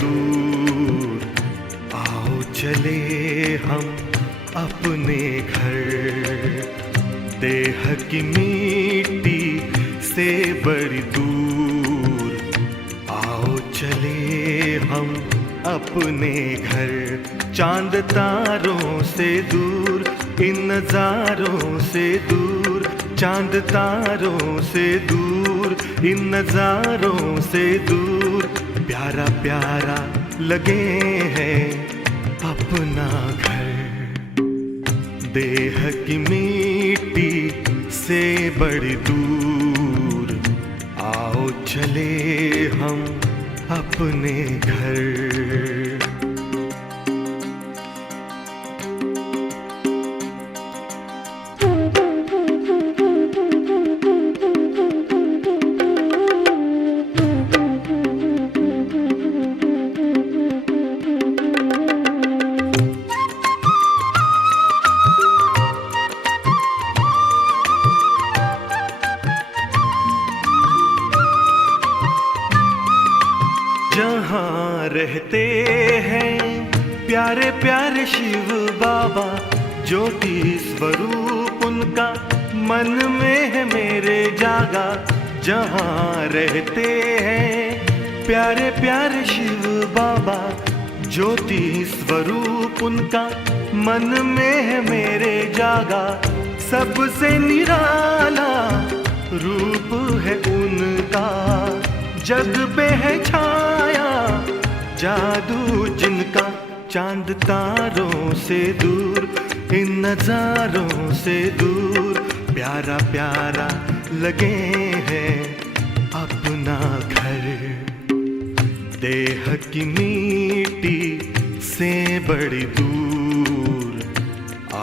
दूर, आओ चले हम अपने घर। देह की मिट्टी से बड़ी दूर, आओ चले हम अपने घर। चांद तारों से दूर, इन नजारों से दूर, चांद तारों से दूर, इन नजारों से दूर। प्यारा प्यारा लगे है अपना घर। देह की मिट्टी से बड़ी दूर, आओ चले हम अपने घर। जहाँ रहते हैं प्यारे प्यारे शिव बाबा, ज्योति स्वरूप उनका मन में है मेरे जागा। जहाँ रहते हैं प्यारे प्यारे शिव बाबा, ज्योति स्वरूप उनका मन में है मेरे जागा। सबसे निराला रूप है उनका, जग पे है छाया जादू जिनका। चांद तारों से दूर, इन नजारों से दूर। प्यारा प्यारा लगे है अपना घर। देह की मिट्टी से बड़ी दूर,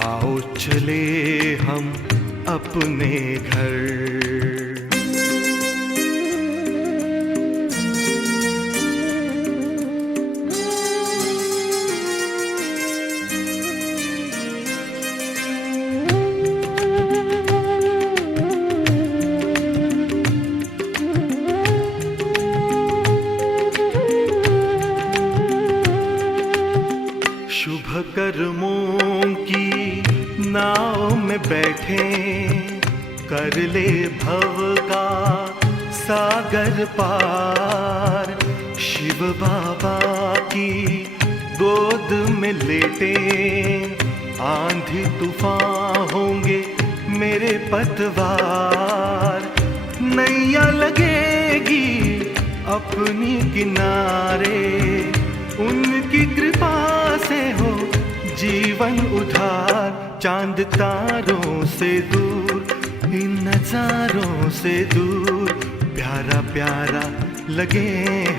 आओ चले हम अपने घर। शुभ कर्मों की नाव में बैठे, कर ले भव का सागर पार। शिव बाबा की गोद में लेटे, आंधी तूफान होंगे मेरे पतवार। नैया लगेगी अपनी किनारे, उनकी कृपा से हो जीवन उधार। चांद तारों से दूर, इन नजारों से दूर। प्यारा प्यारा लगे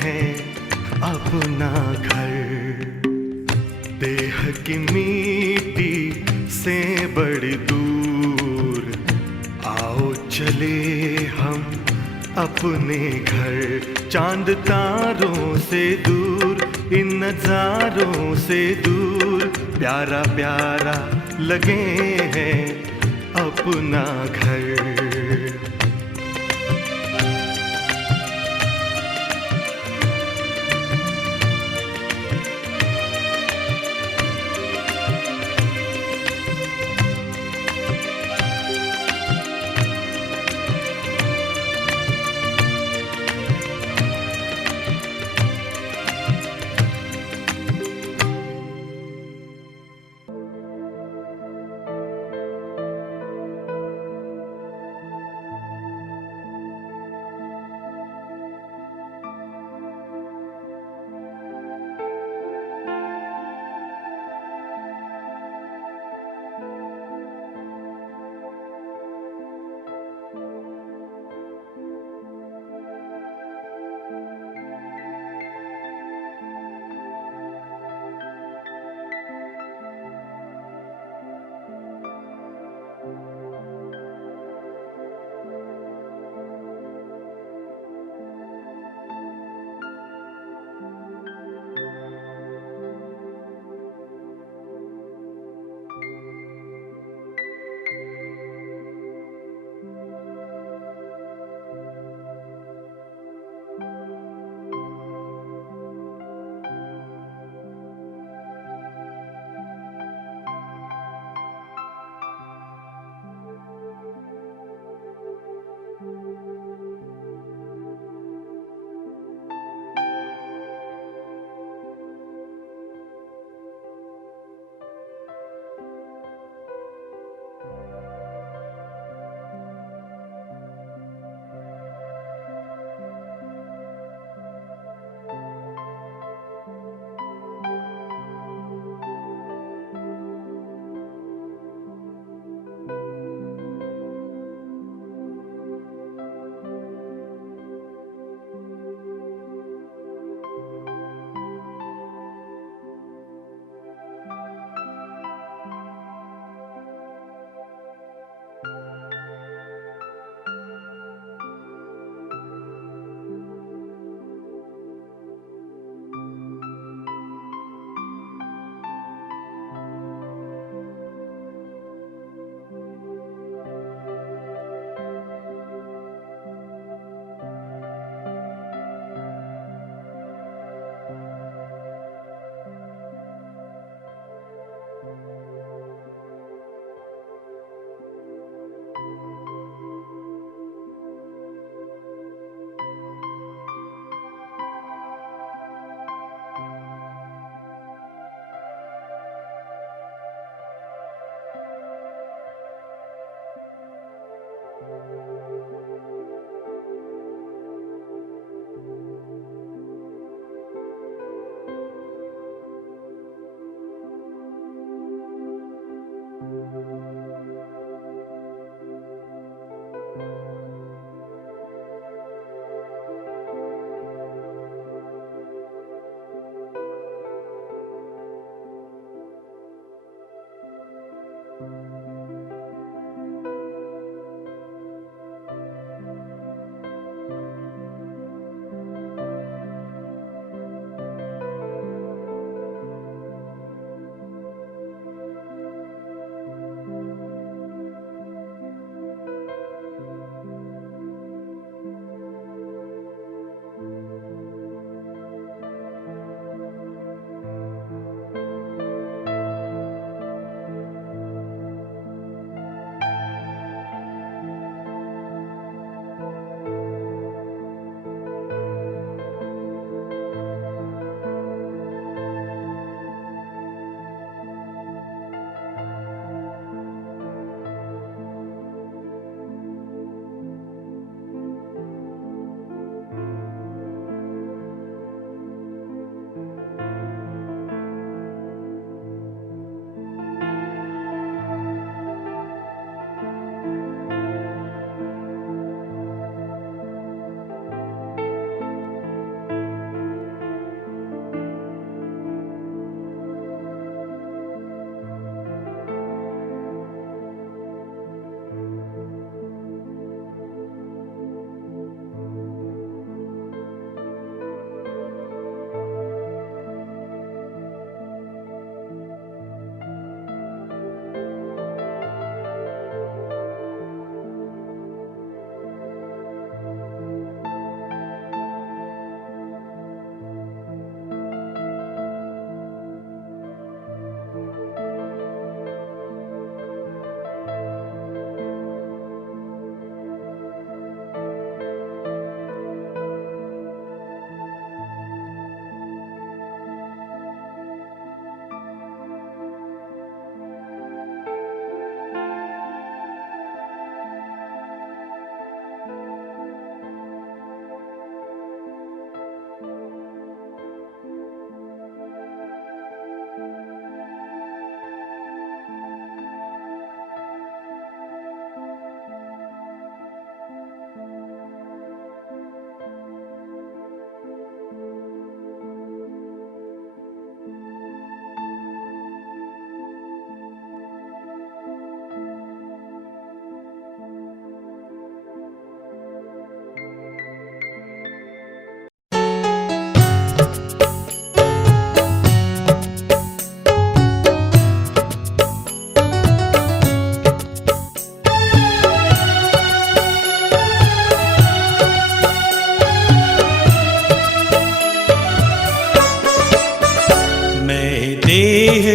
हैं अपना घर। देह की मिट्टी से बड़ी दूर, आओ चले हम अपने घर। चांद तारों से दूर, इन नजारों से दूर। प्यारा प्यारा लगे हैं अपना घर।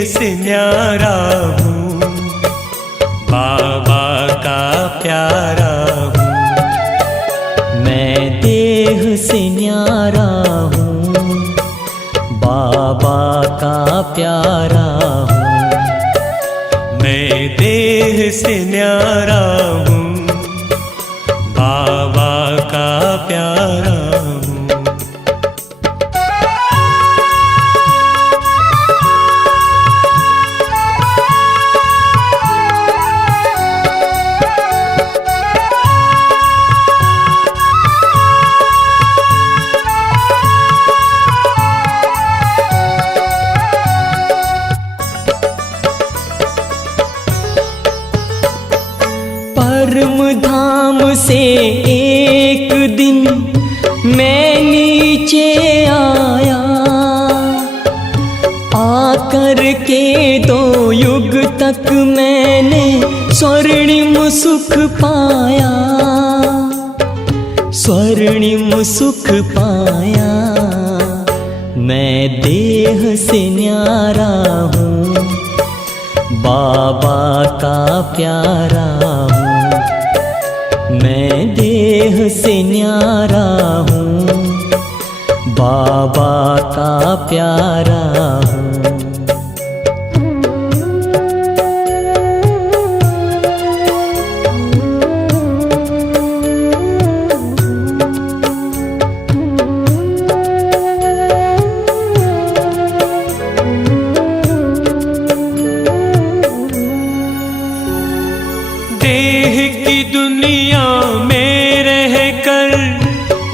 से न्यारा हूँ, बाबा का प्यारा हूँ। मैं देह से न्यारा हूँ, बाबा का प्यारा हूँ। मैं देह से न्यारा हूँ, बाबा का प्यारा हूँ। परम धाम से एक दिन मैं नीचे आया, आकर के 2 युग तक मैंने स्वर्णिम सुख पाया, स्वर्णिम सुख पाया। मैं देह से न्यारा हूँ, बाबा का प्यारा हूँ। मैं देह से न्यारा हूँ, बाबा का प्यारा हूँ। देह की दुनिया में रहकर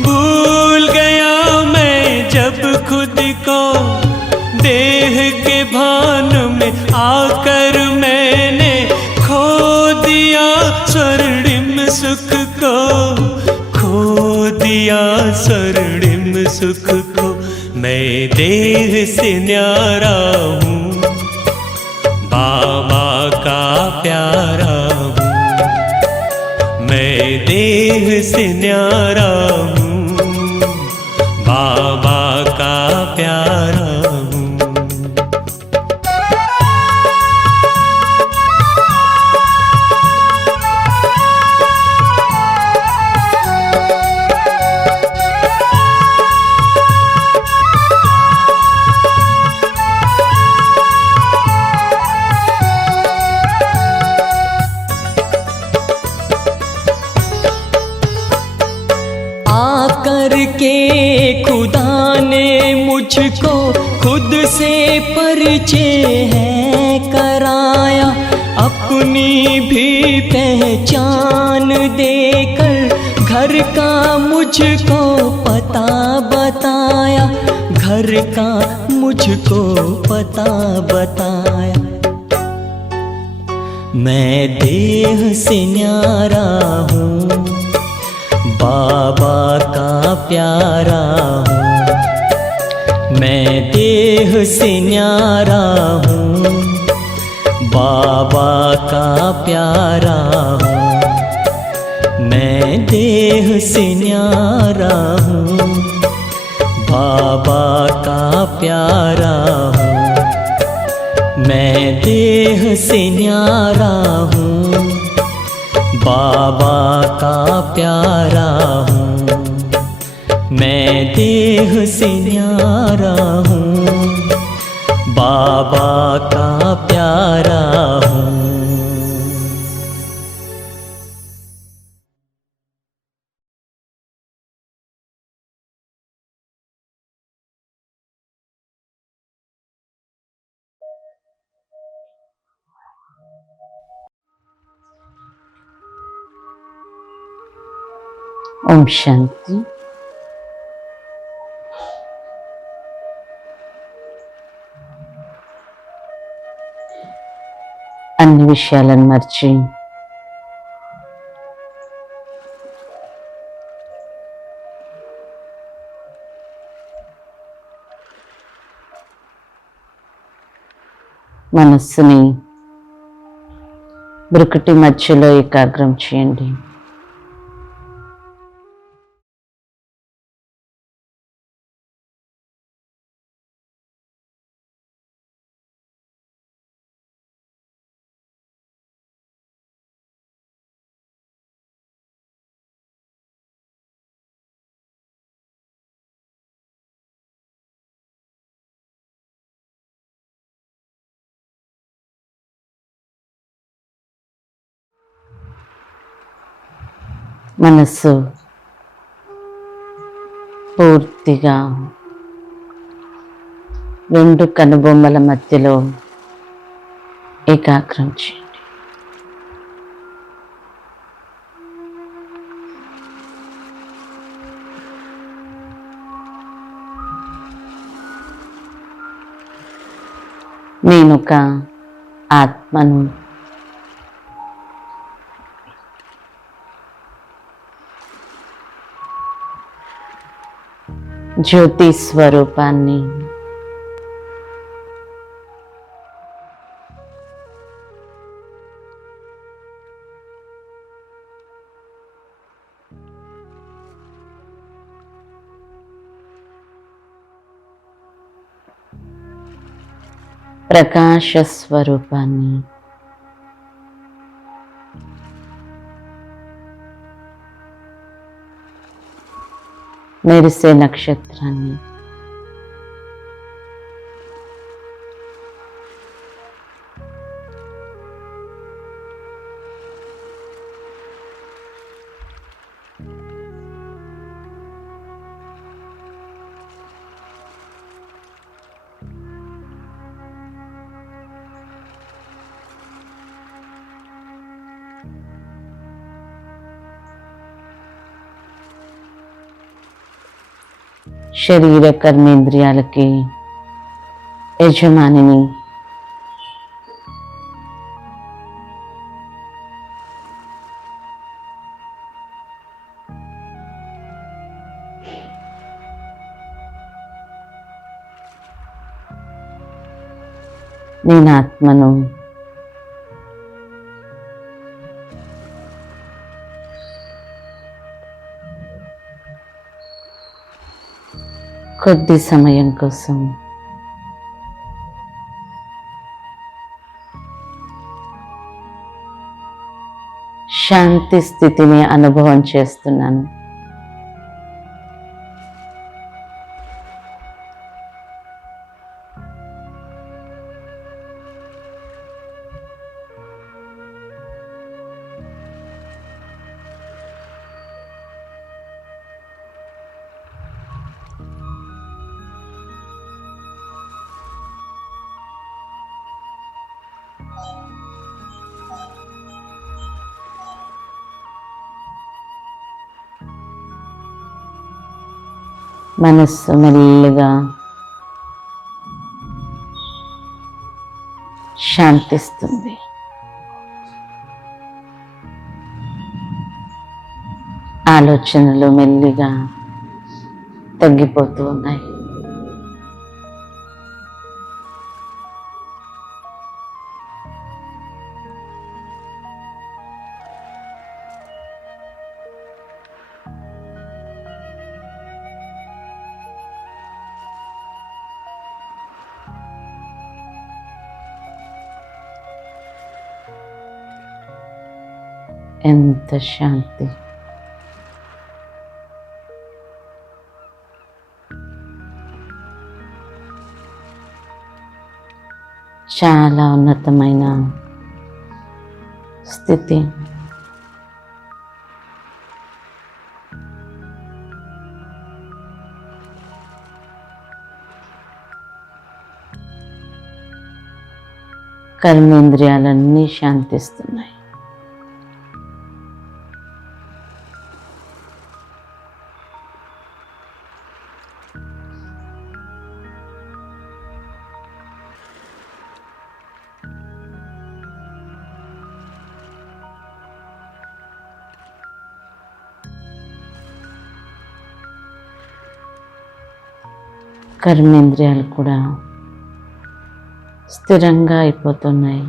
भूल गया मैं जब खुद को, देह के भान में आकर मैंने दिया स्वर्णिम सुख को, खो दिया स्वर्णिम सुख को। मैं देह से न्यारा हूँ, बाबा का प्यारा हूँ। मैं देह से न्यारा हूँ, बाबा का प्यारा हूँ। के खुदा ने मुझको खुद से परिचय है कराया, अपनी भी पहचान देकर घर का मुझको पता बताया, घर का मुझको पता बताया। मैं देह से न्यारा हूँ, बाबा का प्यारा हूँ। मैं देह से न्यारा हूँ, बाबा का प्यारा हूँ। मैं देह से न्यारा हूँ, बाबा का प्यारा हूँ। मैं देह से न्यारा हूँ, बाबा का प्यारा हूँ। मैं देह से न्यारा हूँ, बाबा का प्यारा हूँ। ओम शांति। అన్ని విషయాలను మర్చి మనస్సుని బ్రుకుటి మధ్యలో ఏకాగ్రం చేయండి. మనస్సు పూర్తిగా రెండు కనుబొమ్మల మధ్యలో ఏకాగ్రం చేయండి. నేనొక ఆత్మను, జ్యోతి స్వరూపాన్ని, ప్రకాశ స్వరూపాన్ని, మెరిసే నక్షత్రాన్ని, శరీర కర్మేంద్రియాలకి యజమానిని, నేను ఆత్మను కొద్ది సమయం కోసం శాంతి స్థితిని అనుభవం చేస్తున్నాను. మనస్సు మెల్లిగా శాంతిస్తుంది. ఆలోచనలు మెల్లిగా తగ్గిపోతూ ఉన్నాయి. ఎంత శాంతి! చాలా ఉన్నతమైన స్థితి. కర్మేంద్రియాలన్నీ శాంతిస్తున్నాయి. కర్మేంద్రియాలు కూడా స్థిరంగా అయిపోతున్నాయి.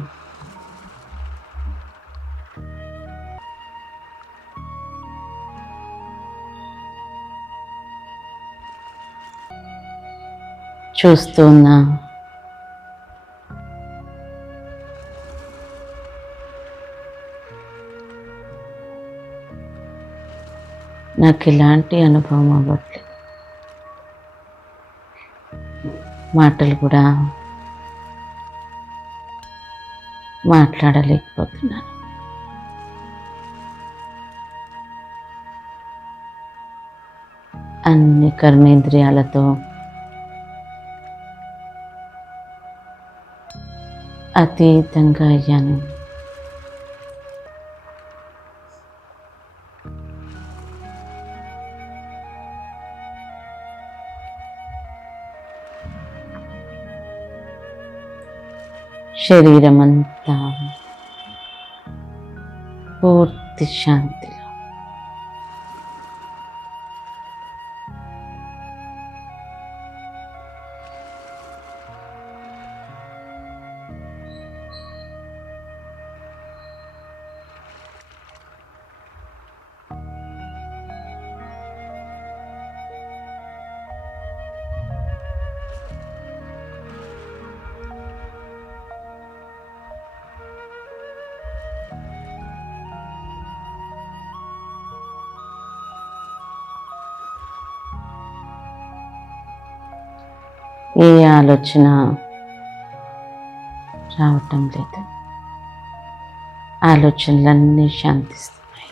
చూస్తున్నా నాకు ఎలాంటి అనుభవం అవ్వట్లేదు. మాటలు కూడా మాట్లాడలేకపోతున్నాను. అన్ని కర్మేంద్రియాలతో అతీతంగా అయ్యాను. శరీరం అంతా పూర్తి శాంతిలో. ఏ ఆలోచన రావటం లేదు. ఆలోచనలన్నీ శాంతిస్తున్నాయి.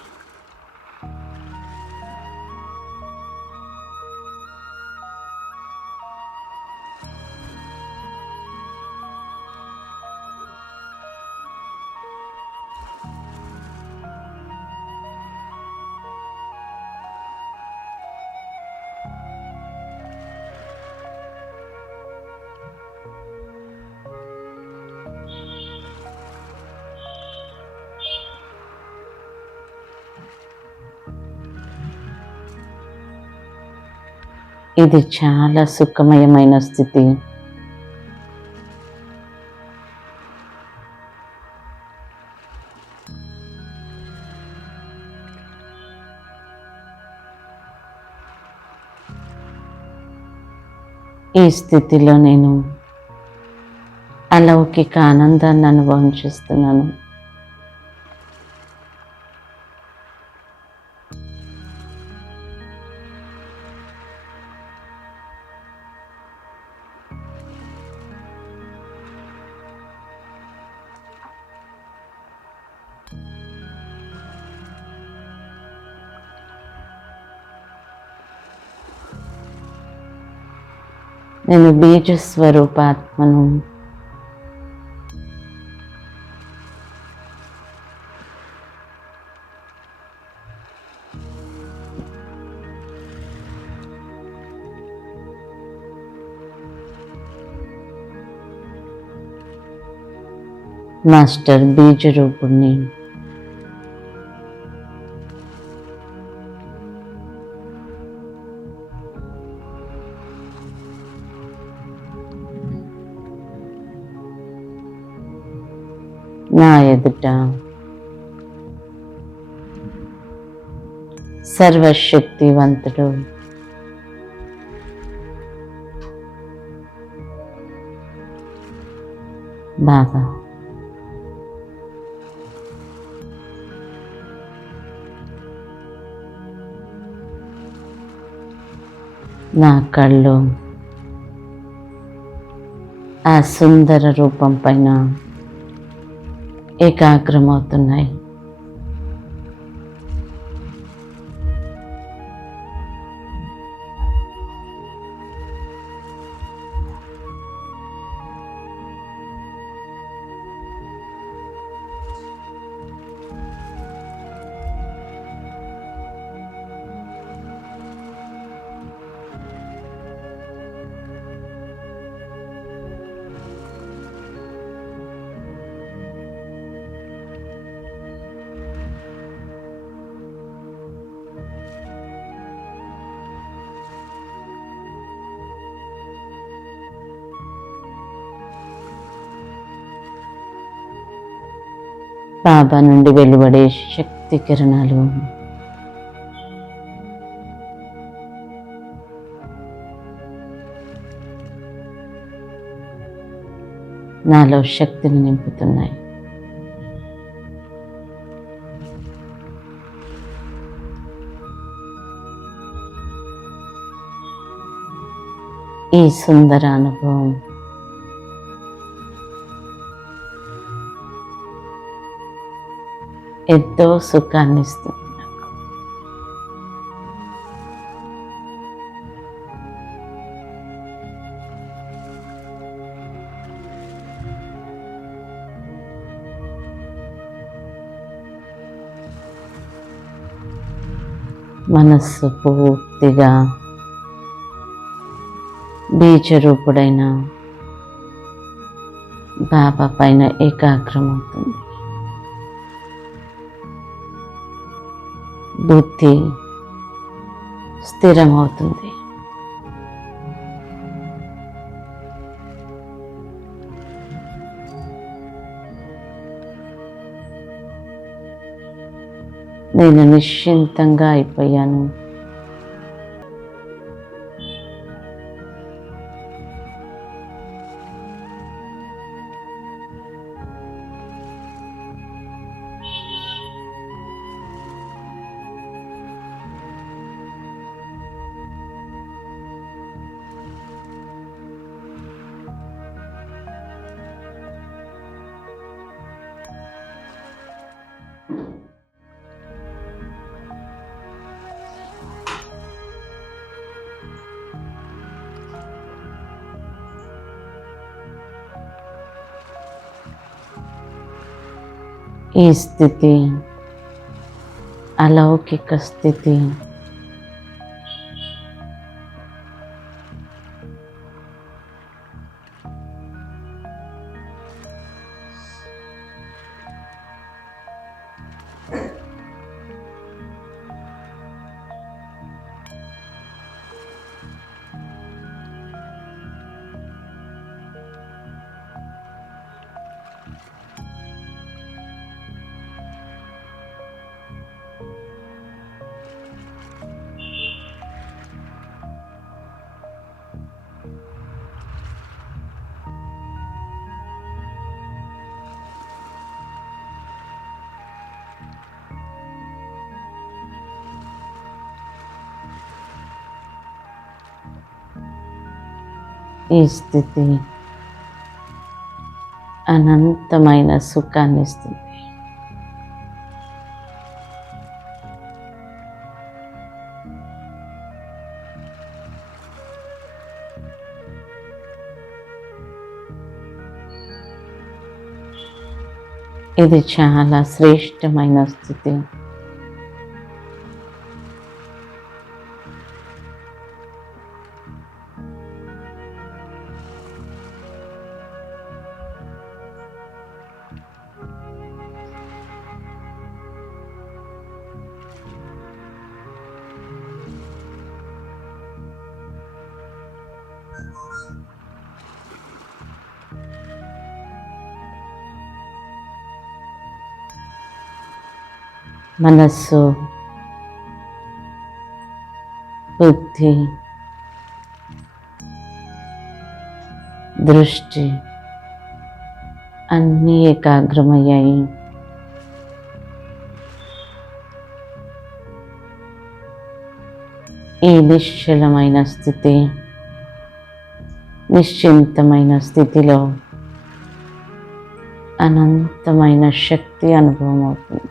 ఇది చాలా సుఖమయమైన స్థితి. ఈ స్థితిలో నేను అలౌకిక ఆనందాన్ని అనుభవం చేస్తున్నాను. నేను బీజ స్వరూపాత్మను. మాస్టర్ బీజ రూపుణ్ణి. నా ఎదుట సర్వశక్తివంతుడు బాబా. నా కళ్ళు ఆ సుందర రూపం పైన ఏకాగ్రమవుతున్నాయి. బాబా నుండి వెలువడే శక్తి కిరణాలు నాలో శక్తిని నింపుతున్నాయి. ఈ సుందర అనుభవం ఎంతో సుఖాన్ని ఇస్తుంది నాకు. మనస్సు పూర్తిగా బీజరూపుడైన బాబా పైన ఏకాగ్రమవుతుంది. బుద్ధి స్థిరమవుతుంది. నేను నిశ్చింతంగా అయిపోయాను. ఈ స్థితి అలౌకిక స్థితి ఈ స్థితి అనంతమైన సుఖాన్ని ఇస్తుంది. ఇది చాలా శ్రేష్టమైన స్థితి. మనస్సు, బుద్ధి, దృష్టి అన్నీ ఏకాగ్రమయ్యాయి. ఈ నిశ్చలమైన స్థితి, నిశ్చింతమైన స్థితిలో అనంతమైన శక్తి అనుభవం అవుతుంది.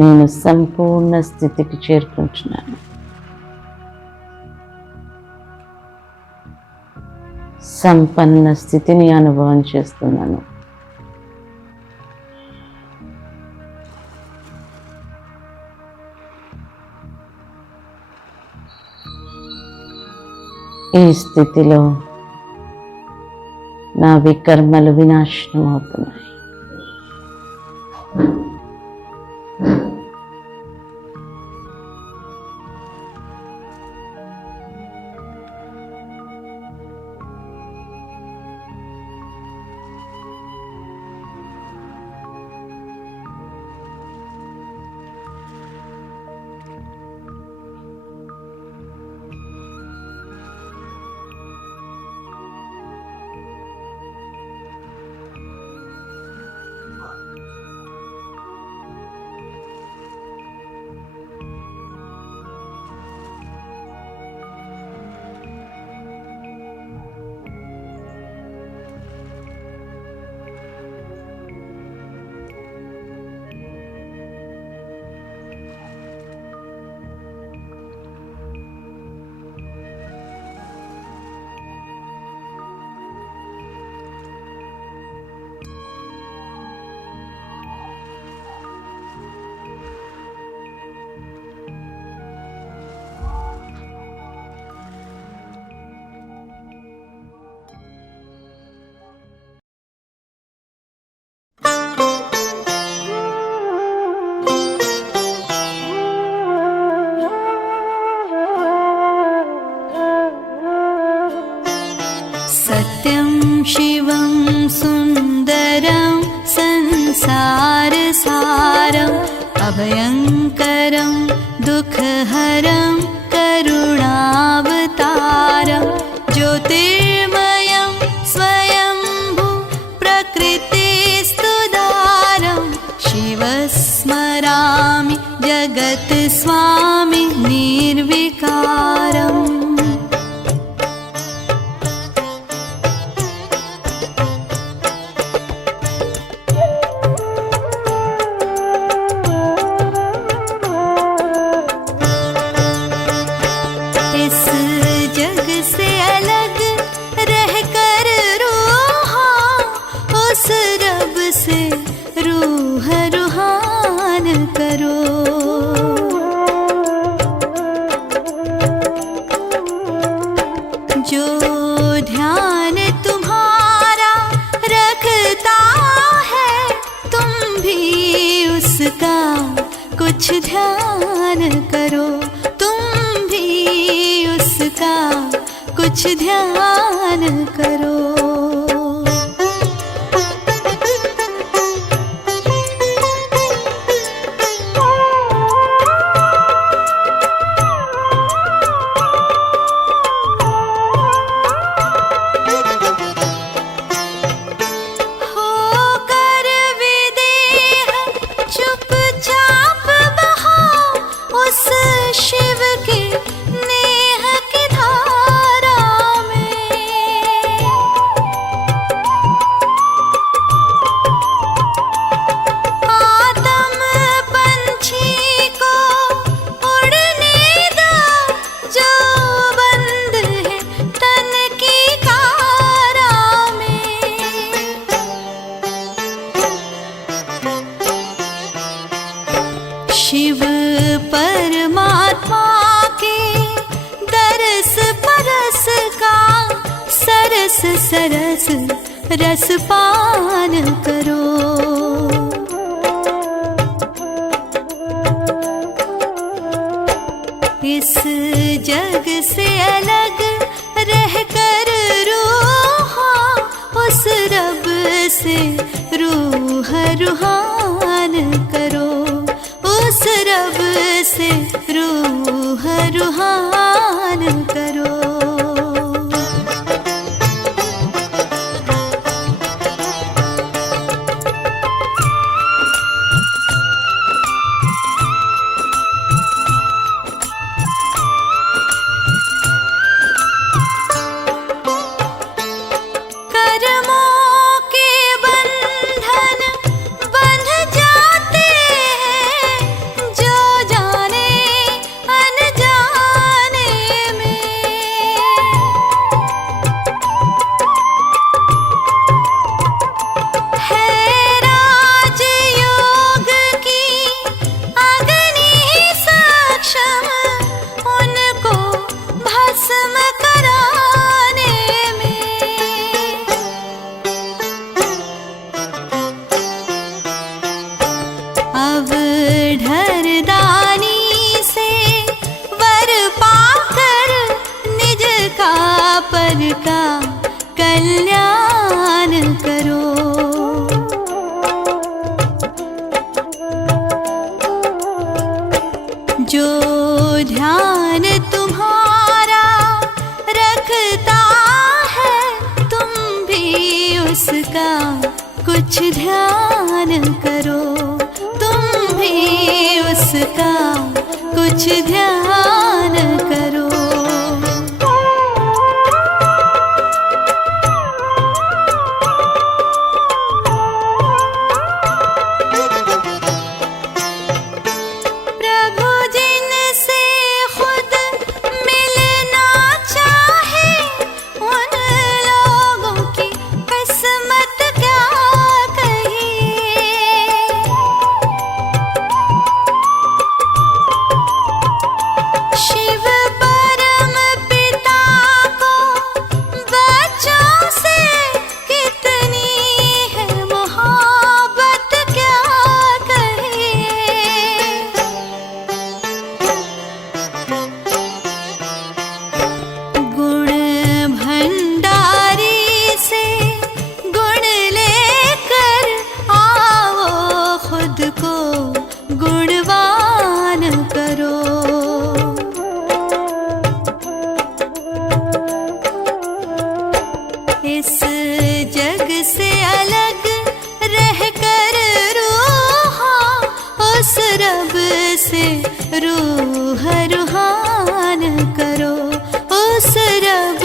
నేను సంపూర్ణ స్థితికి చేరుకుంటున్నాను. సంపన్న స్థితిని అనుభవం చేస్తున్నాను. ఈ స్థితిలో నా వికర్మలు వినాశనం అవుతున్నాయి. सत्यं शिवं सुन्दरं संसारसारम् अभयङ्करं दुःखहरं करुणावतारं ज्योतिर्मयं स्वयंभू प्रकृतिस्तुदारं शिवस्मरामि जगत्स्वामि निर्विकारम्। जो ध्यान तुम्हारा रखता है तुम भी उसका कुछ ध्यान करो, तुम भी उसका कुछ ध्यान करो। उस सरस रस पान करो। इस जग से अलग रहकर रूहां उस रब से रूह रूहान करो। उस रब से रूह रूहान करो। का कल्याण करो। जो ध्यान तुम्हारा रखता है तुम भी उसका कुछ ध्यान करो। तुम भी उसका कुछ ध्यान करो। इस जग से अलग रहकर रूहां उस रब से रूह रूहान करो। उस रब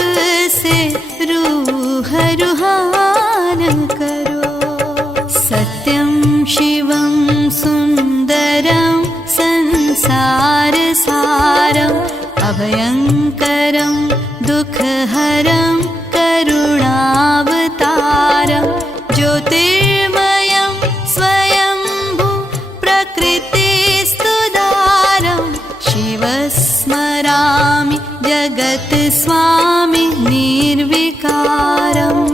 से रूह रूहान करो। सत्यं शिवं सुंदरं संसार सारं अभयंकरं दुःखहरं करुणावतारं ज्योतिर्मयं स्वयंभू प्रकृतिस्तुदारं शिवस्मरामि जगत्स्वामि निर्विकारम्।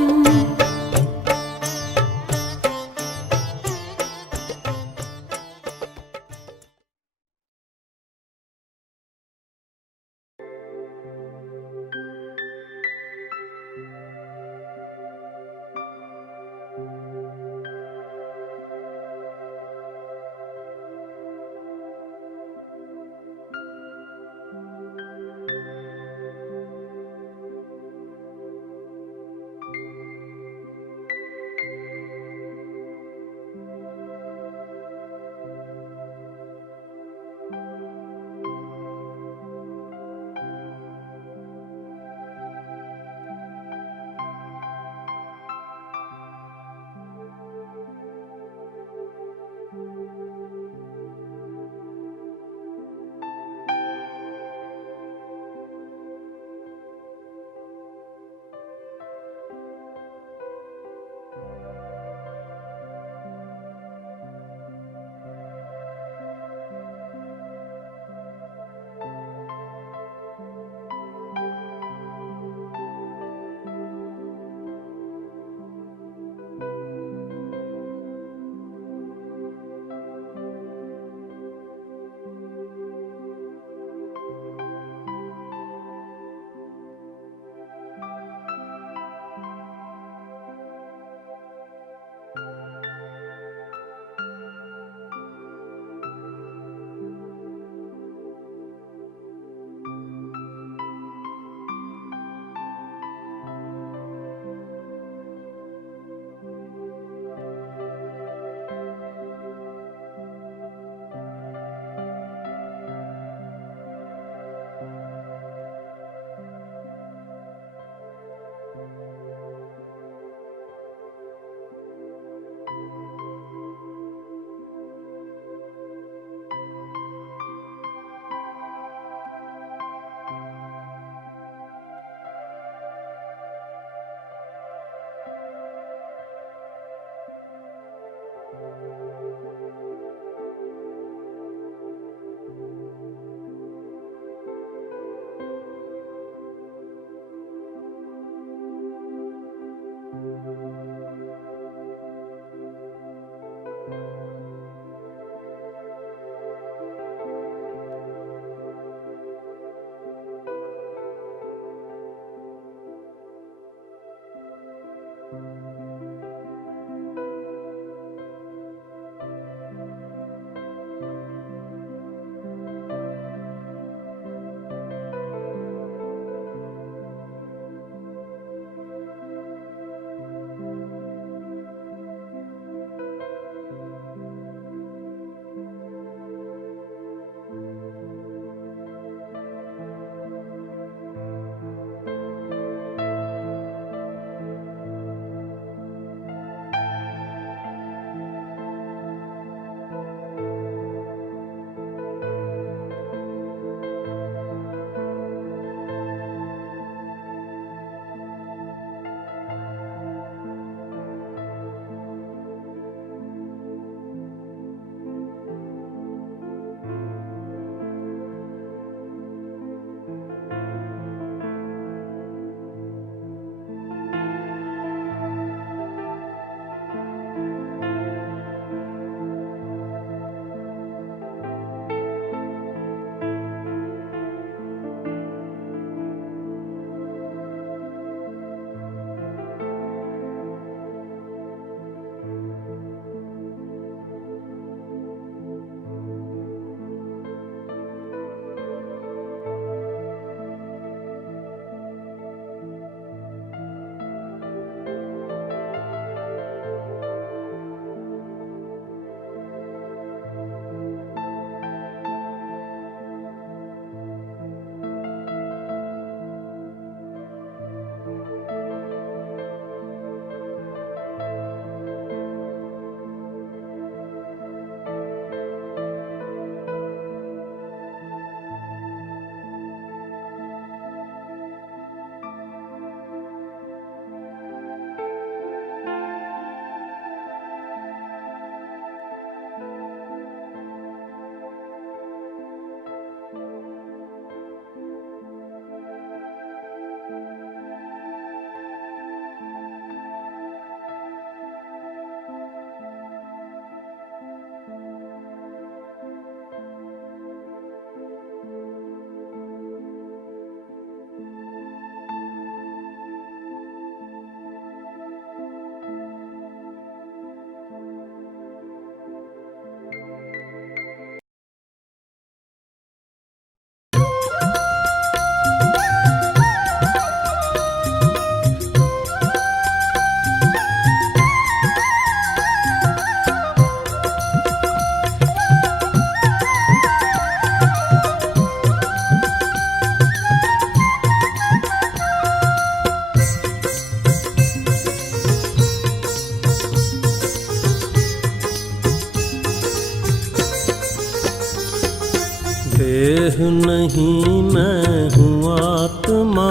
देह नहीं मैं हूँ आत्मा,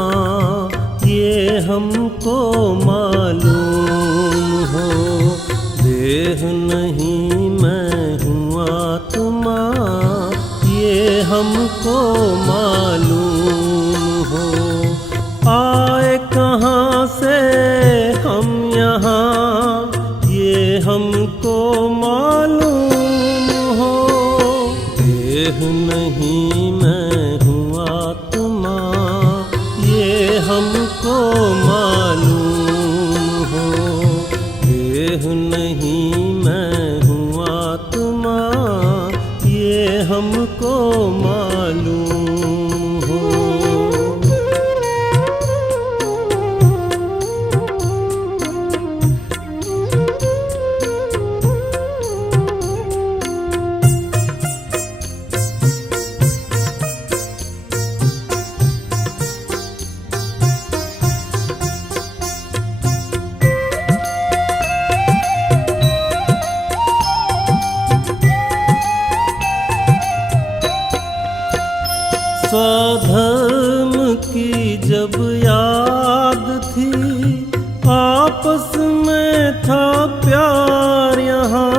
ये हमको मालूम हो। देह नहीं मैं हूँ आत्मा, ये हमको मालूम हो। आए कहाँ से हम यहाँ, ये हमको मालूम हो। देह नहीं मैं हूँ आत्मा, ये हमको मालूम हो। देह नहीं मैं हूँ आत्मा, ये हमको मालूम हो। स्वधर्म की जब याद थी, आपस में था प्यार यहाँ।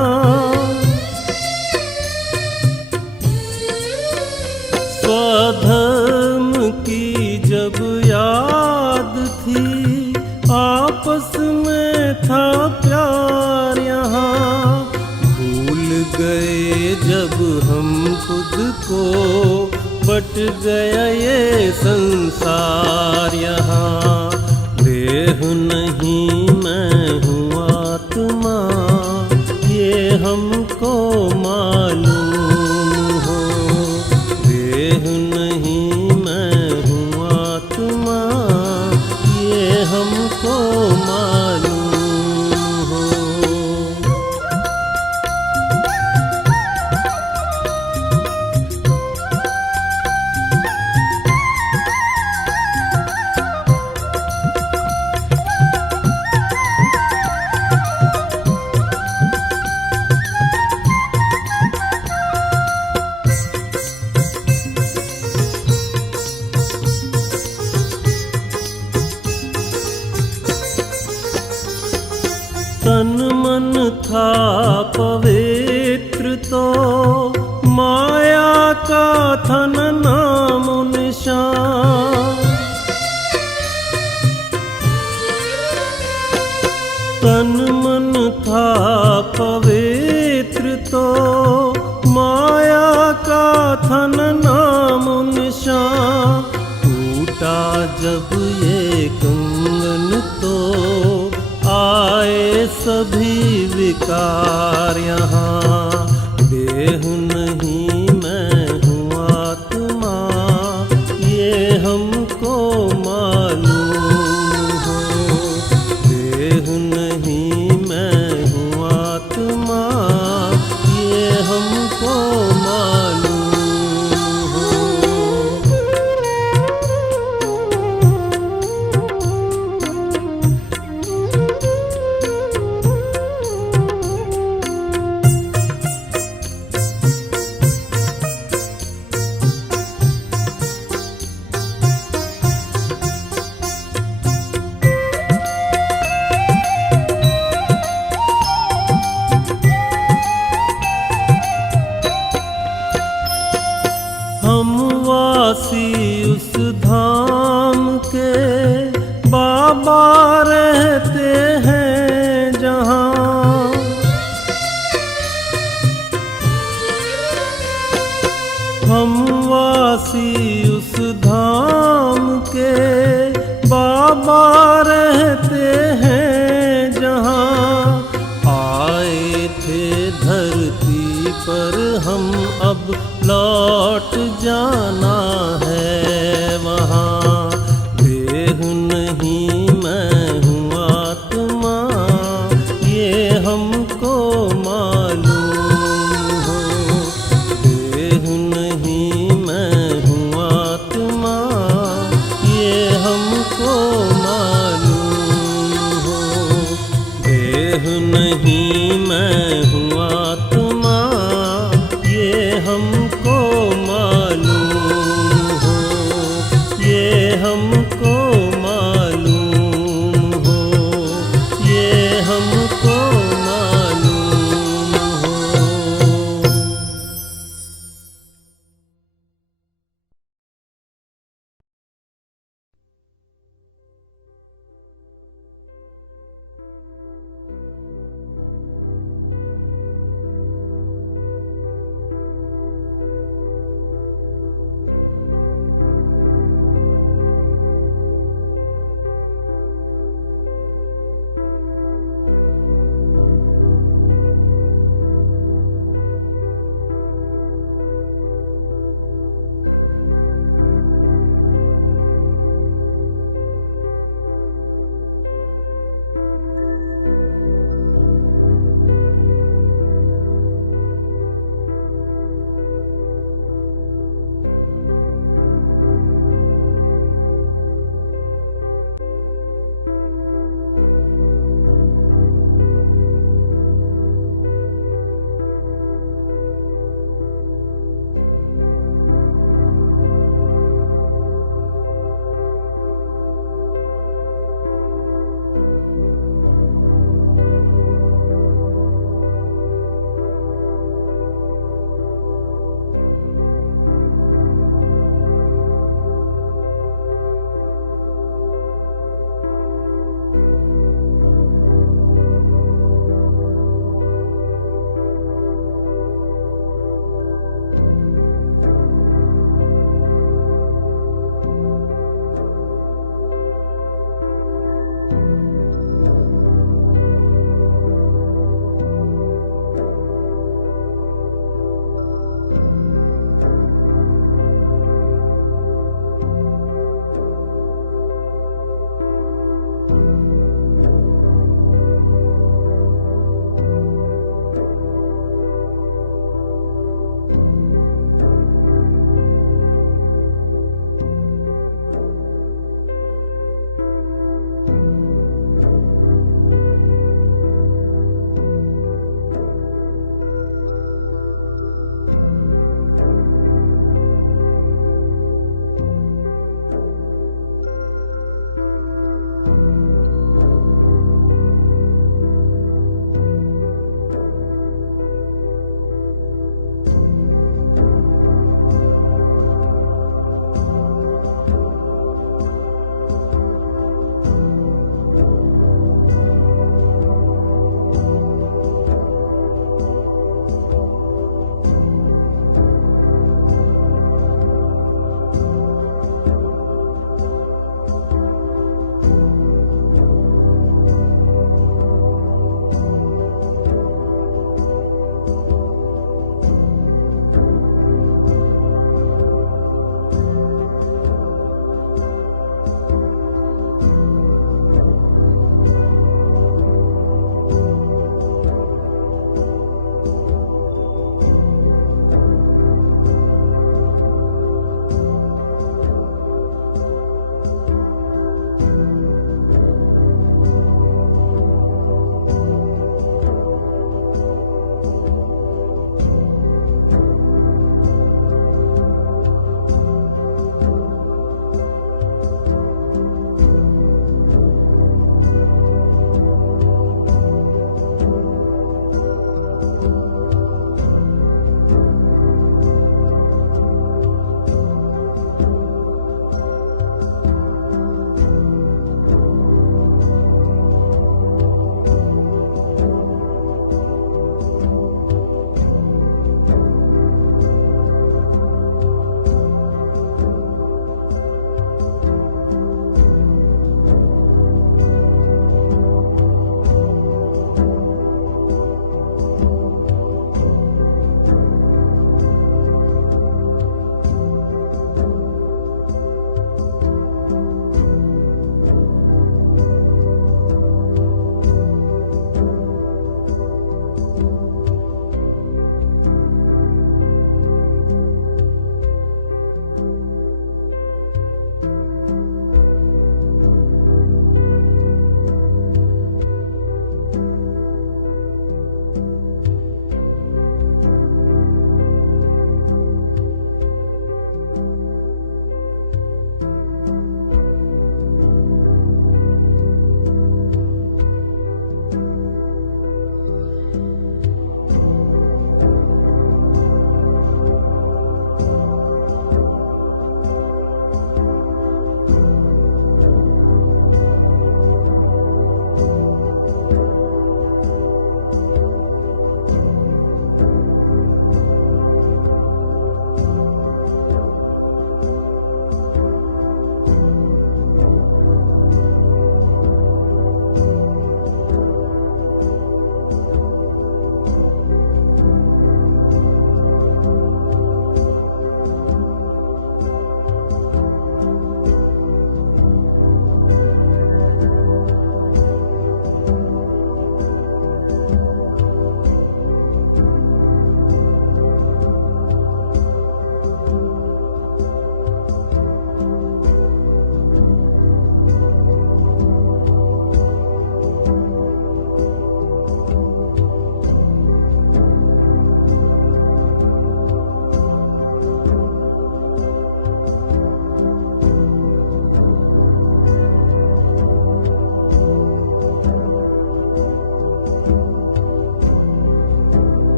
स्वधर्म की जब याद थी, आपस में था प्यार यहाँ। भूल गए जब हम खुद को, बट गया ये संसार यहाँ। देह नहीं मैं तन मन था पवित्र तो माया का थन नाम निशान। टूटा जब ये कंगन तो आए सभी विकार यहाँ। देह नहीं मैं हूँ आत्मा, ये हमको मालूम हो। देह नहीं मैं हूँ आत्मा, ये हमको मालूम हो। हम वासी उस धाम के बाबा रहते हैं जहाँ। हम वासी उस धाम के बाबा रहते हैं जहाँ। आए थे धरती पर हम अब लौट जाना है वहाँ। देह नहीं मैं हूँ आत्मा, ये हमको मालूम हो। देह नहीं मैं हूँ आत्मा, ये हमको मालूम हो। देह नहीं मैं हूँ आत्मा, ये हमको मालूम हो। ये हमको मालूम हो। ये हमको मालूम हो।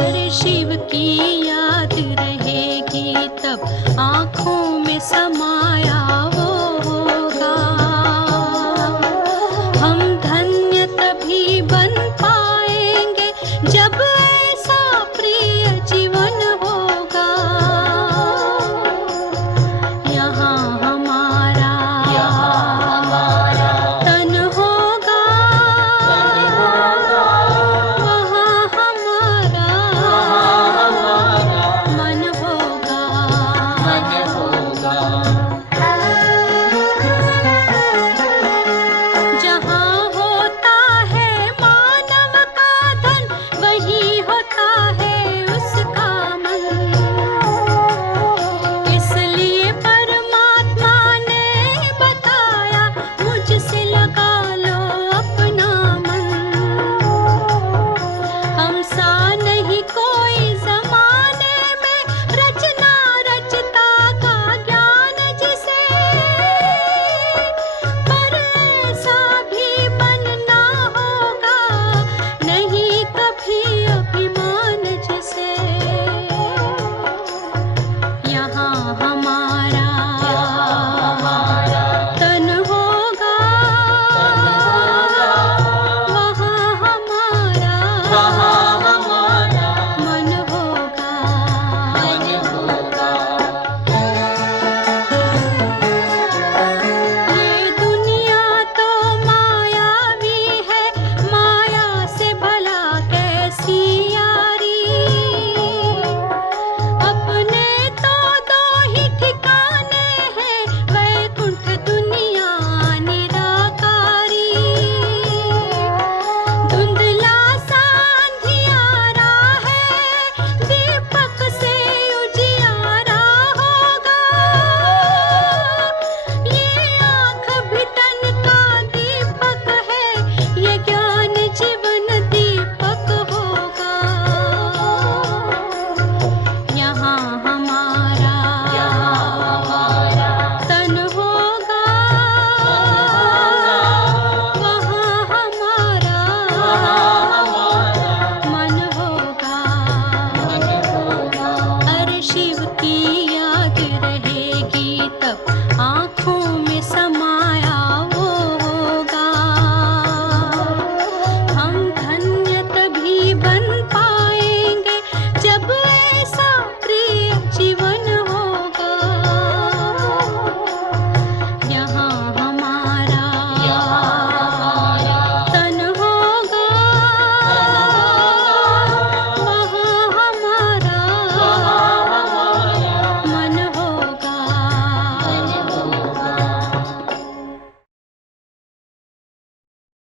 अरे शिव की याद रहेगी तब आँखों में समाया